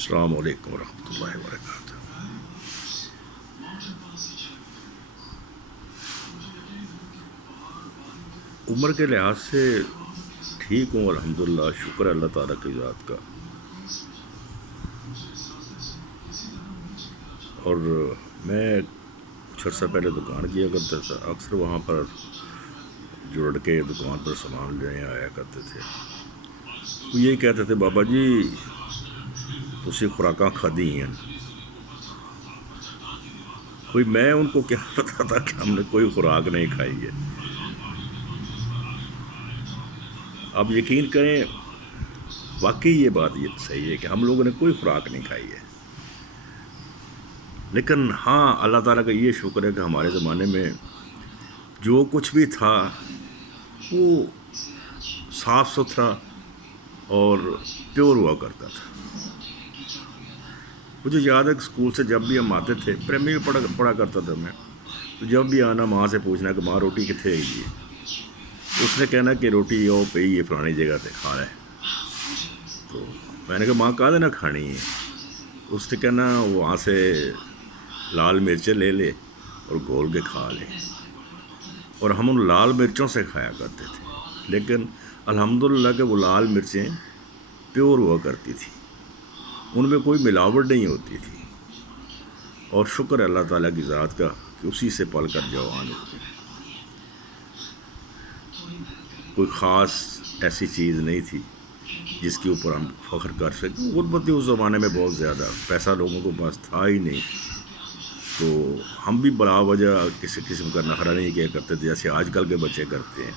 السلام علیکم ورحمۃ اللہ وبرکاتہ۔ عمر کے لحاظ سے ٹھیک ہوں الحمدللہ، شکر ہے اللہ تعالیٰ کی ذات کا۔ اور میں کچھ عرصہ پہلے دکان کیا کرتا تھا، اکثر وہاں پر جو لڑکے دکان پر سامان لینے آیا کرتے تھے وہ یہی کہتے تھے، بابا جی تسی خوراکاں کھادی ہیں۔ کوئی میں ان کو کیا پتا تھا کہ ہم نے کوئی خوراک نہیں کھائی ہے۔ اب یقین کریں واقعی یہ بات یہ صحیح ہے کہ ہم لوگوں نے کوئی خوراک نہیں کھائی ہے، لیکن ہاں اللہ تعالیٰ کا یہ شکر ہے کہ ہمارے زمانے میں جو کچھ بھی تھا وہ صاف ستھرا اور پیور ہوا کرتا تھا۔ مجھے یاد ہے کہ اسکول سے جب بھی ہم آتے تھے، پرائمری میں پڑھا کرتا تھا میں، تو جب بھی آنا ماں سے پوچھنا کہ ماں روٹی کتنے آئی ہے، اس نے کہنا کہ روٹی او پئی یہ فلانی جگہ سے کھا رہا ہے۔ تو میں نے کہا ماں کہا دینا کھانی ہے، اس نے کہنا وہاں سے لال مرچیں لے لے اور گول کے کھا لے، اور ہم ان لال مرچوں سے کھایا کرتے تھے، لیکن الحمدللہ کہ وہ لال مرچیں پیور ہوا کرتی تھی، ان میں کوئی ملاوٹ نہیں ہوتی تھی، اور شکر ہے اللہ تعالیٰ کی ذات کا کہ اسی سے پل کر جوان ہوتے ہیں۔ کوئی خاص ایسی چیز نہیں تھی جس کے اوپر ہم فخر کر سکیں۔ غربت اس زمانے میں بہت زیادہ، پیسہ لوگوں کو پاس تھا ہی نہیں، تو ہم بھی بلا وجہ کسی قسم کا نخرہ نہیں کیا کرتے تھے جیسے آج کل کے بچے کرتے ہیں۔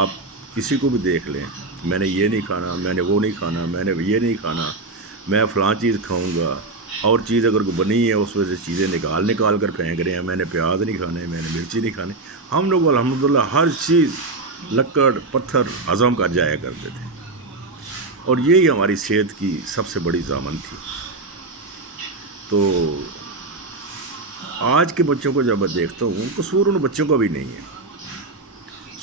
آپ کسی کو بھی دیکھ لیں، میں نے یہ نہیں کھانا، میں نے وہ نہیں کھانا، میں نے یہ نہیں کھانا، میں فلاں چیز کھاؤں گا، اور چیز اگر کوئی بنی ہے اس وجہ سے چیزیں نکال کر پھینک رہے ہیں، میں نے پیاز نہیں کھانے، میں نے مرچی نہیں کھانے۔ ہم لوگ الحمدللہ ہر چیز لکڑ پتھر ہضم کر جایا کرتے تھے، اور یہی ہماری صحت کی سب سے بڑی ضامن تھی۔ تو آج کے بچوں کو جب میں دیکھتا ہوں، قصور ان بچوں کا بھی نہیں ہے۔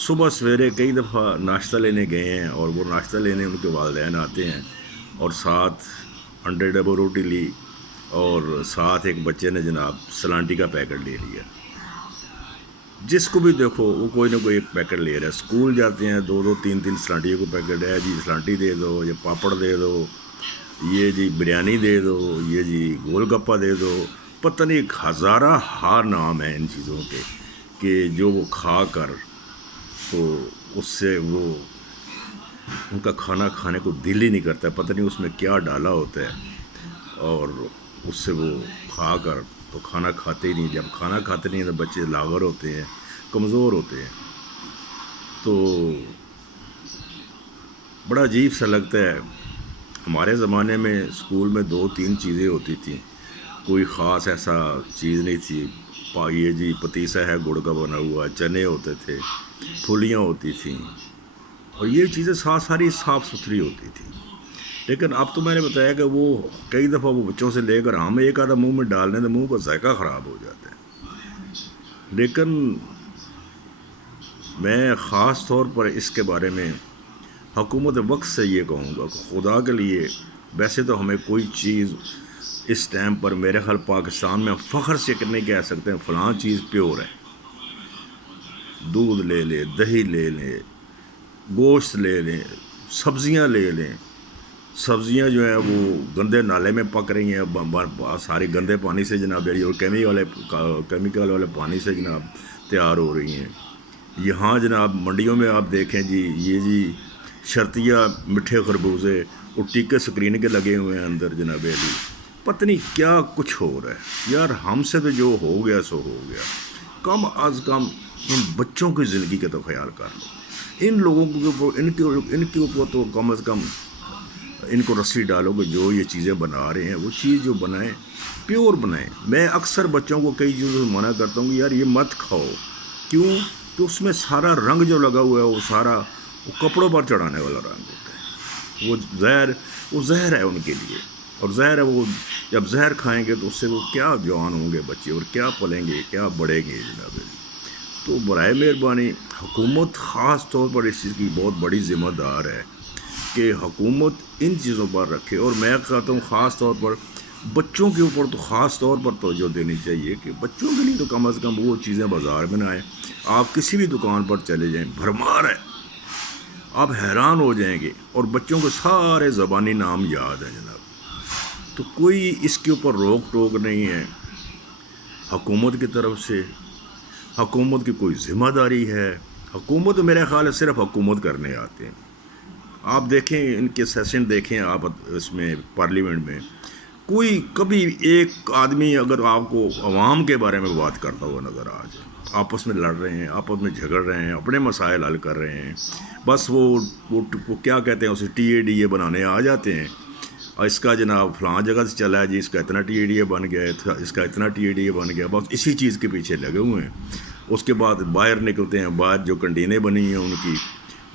صبح سویرے کئی دفعہ ناشتہ لینے گئے ہیں، اور وہ ناشتہ لینے ان کے والدین آتے ہیں، اور ساتھ انڈے ڈبل روٹی لی، اور ساتھ ایک بچے نے جناب سلانٹی کا پیکٹ لے لیا۔ جس کو بھی دیکھو وہ کوئی نہ کوئی ایک پیکٹ لے رہا ہے۔ اسکول جاتے ہیں، دو دو تین تین سلانٹیوں کو پیکٹ ہے، جی سلانٹی دے دو، یہ پاپڑ دے دو، یہ جی بریانی دے دو، یہ جی گول گپا دے دو، پتہ نہیں ہزارہ ہار نام ہیں ان چیزوں کے، کہ جو وہ کھا کر تو اس سے وہ ان کا کھانا کھانے کو دل ہی نہیں کرتا، پتہ نہیں اس میں کیا ڈالا ہوتا ہے، اور اس سے وہ کھا کر تو کھانا کھاتے ہی نہیں۔ جب کھانا کھاتے نہیں تو بچے لاغر ہوتے ہیں، کمزور ہوتے ہیں۔ تو بڑا عجیب سا لگتا ہے۔ ہمارے زمانے میں اسکول میں دو تین چیزیں ہوتی تھیں، کوئی خاص ایسا چیز نہیں تھی۔ یہ جی پتیسا ہے گڑ کا بنا ہوا، چنے ہوتے تھے، پھلیاں ہوتی تھیں، اور یہ چیزیں ساری صاف ستھری ہوتی تھیں۔ لیکن اب تو میں نے بتایا کہ وہ کئی دفعہ وہ بچوں سے لے کر ہم ایک آدھا منہ میں ڈالنے تو منہ کا ذائقہ خراب ہو جاتا ہے۔ لیکن میں خاص طور پر اس کے بارے میں حکومت وقت سے یہ کہوں گا کہ خدا کے لیے، ویسے تو ہمیں کوئی چیز اس ٹائم پر میرے خیال پاکستان میں فخر سے نہیں کہہ سکتے ہیں فلاں چیز پیور ہے۔ دودھ لے لیں، دہی لے لیں، گوشت لے لیں، سبزیاں لے لیں۔ سبزیاں جو ہیں وہ گندے نالے میں پک رہی ہیں، سارے گندے پانی سے جناب، اور کیمیکل والے پانی سے جناب تیار ہو رہی ہیں۔ یہاں جناب منڈیوں میں آپ دیکھیں جی، یہ جی شرطیہ میٹھے خربوزے، وہ ٹیکے سکرین کے لگے ہوئے ہیں اندر جناب علی، پتہ نہیں کیا کچھ ہو رہا ہے یار۔ ہم سے تو جو ہو گیا سو ہو گیا، کم از کم ان بچوں کی زندگی کا تو خیال کر لو۔ ان لوگوں کو ان کے اوپر تو کم از کم ان کو رسی ڈالو کہ جو یہ چیزیں بنا رہے ہیں وہ چیز جو بنائیں پیور بنائیں۔ میں اکثر بچوں کو کئی چیزوں سے منع کرتا ہوں کہ یار یہ مت کھاؤ، کیوں کہ اس میں سارا رنگ جو لگا ہوا ہے وہ سارا وہ کپڑوں پر چڑھانے والا رنگ ہوتا ہے، وہ زہر ہے ان کے لیے، اور زہر ہے، وہ جب زہر کھائیں گے تو اس سے وہ کیا جوان ہوں گے بچے، اور کیا پلیں گے، کیا بڑھیں گے جناب۔ تو برائے مہربانی حکومت خاص طور پر اس چیز کی بہت بڑی ذمہ دار ہے کہ حکومت ان چیزوں پر رکھے. اور میں کہتا ہوں خاص طور پر بچوں کے اوپر تو خاص طور پر توجہ دینی چاہیے کہ بچوں کے لیے تو کم از کم وہ چیزیں بازار میں نہ آئیں. آپ کسی بھی دکان پر چلے جائیں بھرمار ہے، آپ حیران ہو جائیں گے، اور بچوں کو سارے زبانی نام یاد ہیں جناب. تو کوئی اس کے اوپر روک ٹوک نہیں ہے حکومت کی طرف سے. حکومت کی کوئی ذمہ داری ہے؟ حکومت میرے خیال ہے صرف حکومت کرنے آتے ہیں. آپ دیکھیں ان کے سیشن دیکھیں آپ اس میں پارلیمنٹ میں، کوئی کبھی ایک آدمی اگر آپ کو عوام کے بارے میں بات کرتا ہوا نظر آ جائے. آپس میں لڑ رہے ہیں، آپس میں جھگڑ رہے ہیں، اپنے مسائل حل کر رہے ہیں، بس وہ کیا کہتے ہیں اسے ٹی اے ڈی اے بنانے آ جاتے ہیں. اور اس کا جناب فلاں جگہ سے چلا ہے جی، اس کا اتنا ٹی اے ڈی اے بن گیا ہے، اس کا اتنا ٹی اے ڈی اے بن گیا، بس اسی چیز کے پیچھے لگے ہوئے ہیں. اس کے بعد باہر نکلتے ہیں، باہر جو کنٹینیں بنی ہیں ان کی،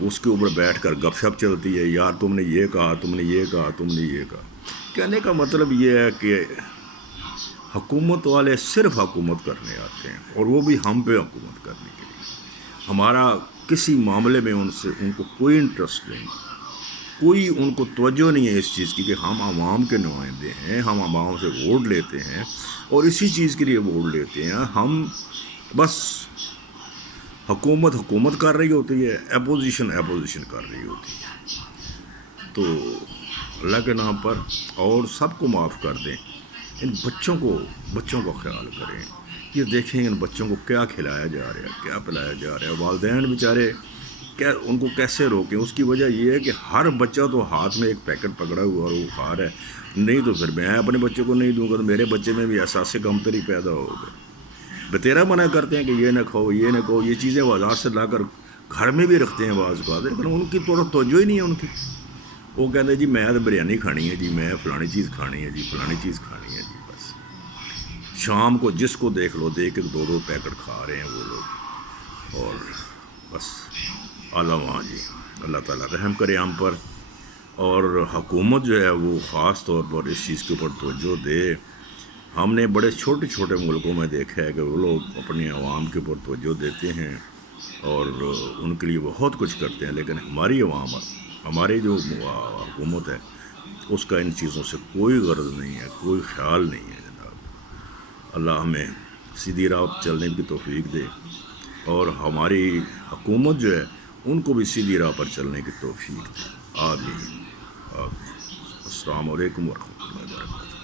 اس کے اوپر بیٹھ کر گپ شپ چلتی ہے، یار تم نے یہ کہا، تم نے یہ کہا، تم نے یہ کہا. کہنے کا مطلب یہ ہے کہ حکومت والے صرف حکومت کرنے آتے ہیں، اور وہ بھی ہم پہ حکومت کرنے کے لیے. ہمارا کسی معاملے میں ان کو کوئی انٹرسٹ نہیں، کوئی ان کو توجہ نہیں ہے اس چیز کی کہ ہم عوام کے نمائندے ہیں، ہم عوام سے ووٹ لیتے ہیں، اور اسی چیز کے لیے ووٹ لیتے ہیں. ہم بس حکومت کر رہی ہوتی ہے، اپوزیشن کر رہی ہوتی ہے. تو اللہ کے نام پر اور سب کو معاف کر دیں. ان بچوں کو خیال کریں. یہ دیکھیں ان بچوں کو کیا کھلایا جا رہا ہے، کیا پلایا جا رہا ہے. والدین بیچارے کیا ان کو کیسے روکیں؟ اس کی وجہ یہ ہے کہ ہر بچہ تو ہاتھ میں ایک پیکٹ پکڑا ہوا اور وہ کھا رہا ہے. نہیں تو پھر میں اپنے بچے کو نہیں دوں گا تو میرے بچے میں بھی احساس کمتری پیدا ہوگا. بتیرا منع کرتے ہیں کہ یہ نہ کھاؤ، یہ نہ کھاؤ. یہ چیزیں بازار سے لا کر گھر میں بھی رکھتے ہیں بعض بات، لیکن ان کی توجہ ہی نہیں ہے ان کی. وہ کہتے ہیں جی میں تو بریانی کھانی ہے، جی میں فلانی چیز کھانی ہے، جی فلانی چیز کھانی ہے جی. بس شام کو جس کو دیکھ لو ایک دو پیکٹ کھا رہے ہیں وہ لوگ. اور بس وہاں جی اللہ تعالیٰ رحم کرے ہم پر. اور حکومت جو ہے وہ خاص طور پر اس چیز کے اوپر توجہ دے. ہم نے بڑے چھوٹے ملکوں میں دیکھا ہے کہ وہ لوگ اپنے عوام کے اوپر توجہ دیتے ہیں اور ان کے لیے بہت کچھ کرتے ہیں، لیکن ہماری عوام، ہماری جو حکومت ہے، اس کا ان چیزوں سے کوئی غرض نہیں ہے، کوئی خیال نہیں ہے جناب. اللہ ہمیں سیدھی راہ چلنے کی توفیق دے، اور ہماری حکومت جو ہے ان کو بھی سیدھی راہ پر چلنے کی توفیق دے. آمین. السلام علیکم ورحمۃ اللہ وبرکاتہ.